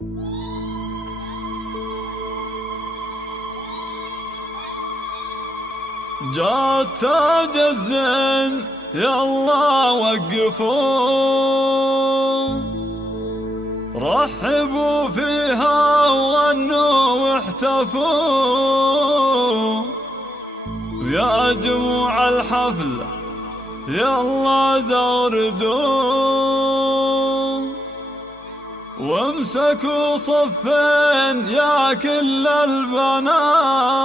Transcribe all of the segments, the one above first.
جات تاج الزين يلا وقفوا، رحبوا فيها وغنوا واحتفوا، يا جموع الحفلة يلا زغردوا، وامسكوا صفين يا كل البنات.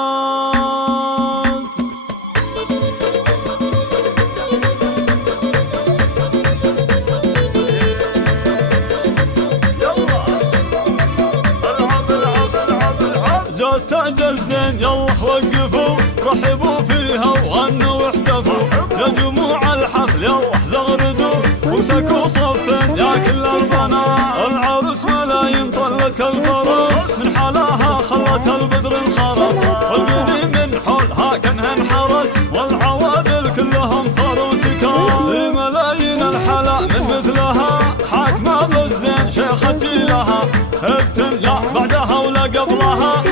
جات تاج الزين يلا وقفوا، رحبوا فيها وغنوا واحتفوا، يا جموع الحفل يلا زغردوا، وامسكوا صفين يا كل البنات. العروس ملايين طلت كالفرس، من حلاها خلت البدر انخرس، والبني من حولها كانها انحرس، والعوادل كلهم صاروا سكان. ملايين الحلا من مثلها حاكمة بالزين شيخة جيلها، ابتن لا بعدها ولا قبلها.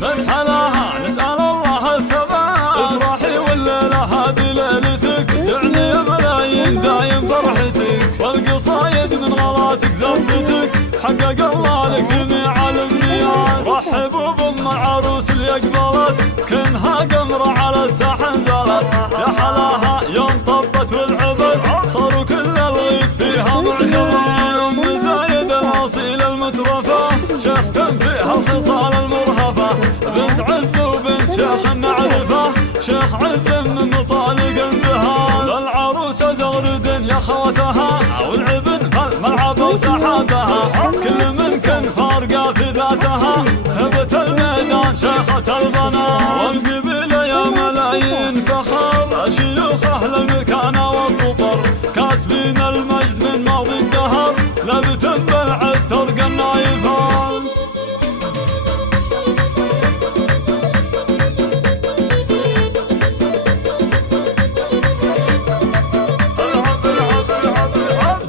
من حلاها نسأل الله الثبات، افرحي والليلة هذه ليلتك، جعلي ملايين دايم فرحتك، والقصايد من غلاتك زبتك، حقق الله لك جميع الامنيات. رحبوا بام العروس اللي اقبلت، كنها قمرة على الساحة نزلت، يا حلاها يوم طبت والعبد، صاروا كل الغيد فيها معجبات. ام زايد الاصيل المترفة، شيخ فيها الخصال المرهفة، بنت عز وبنت شيخ النعرفة، شيخ عز من مطالق اندهال. العروسة زغرد يا خوتها، والعبن فالملعب وساحاتها، كل من كن فارقة في ذاتها، هبت الميدان شيخة البنات. والقبيلة يا ملايين فخر، شيوخ اهل المكانة والسطر، كاسبين المجد من ماضي الدهر، لبت بالعز ترقى النايفات.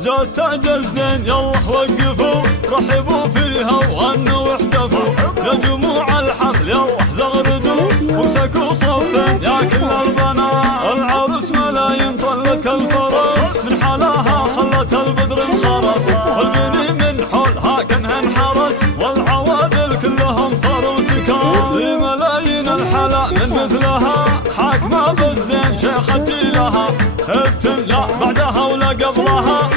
جات تاج الزين يلا وقفوا، رحبوا فيها وغنوا واحتفوا، يا جموع الحفل يلا زغردوا، وامسكوا صفين يا كل البنات. العروس ملايين طلت كالفرس، من حلاها خلت البدر انخرس، والبني من حولها كانها انحرس، والعوادل كلهم صاروا سكان. ملايين الحلا من مثلها حاكمة بالزين شيخة جيلها، ابتن لا بعدها ولا قبلها.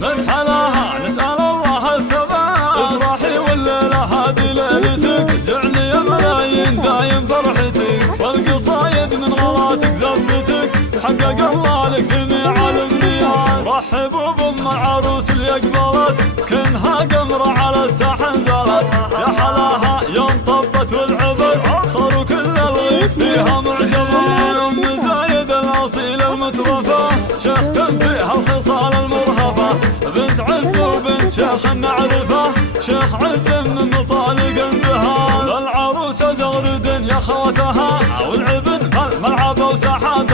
من حلاها نسأل الله الثبات، افرحي والليلة هذه ليلتك، جعلي ملايين دايم فرحتك، والقصايد من غلاتك زبتك، حقق الله لك جميع الامنيات. رحبوا بام العروس اللي اقبلت، كنها قمرة على الساحة نزلت، يا حلاها يوم طبت والعبد، صاروا كل الغيد فيها معجبات. ام زايد الاصيل المترفة، شيخ فيها الخصال المرهفة، بنت عز وبنت شيخ النعرفة، شيخ عز من مطالق اندهال. العروسة زغرد يا خوتها، والعبن فالملعب وساحات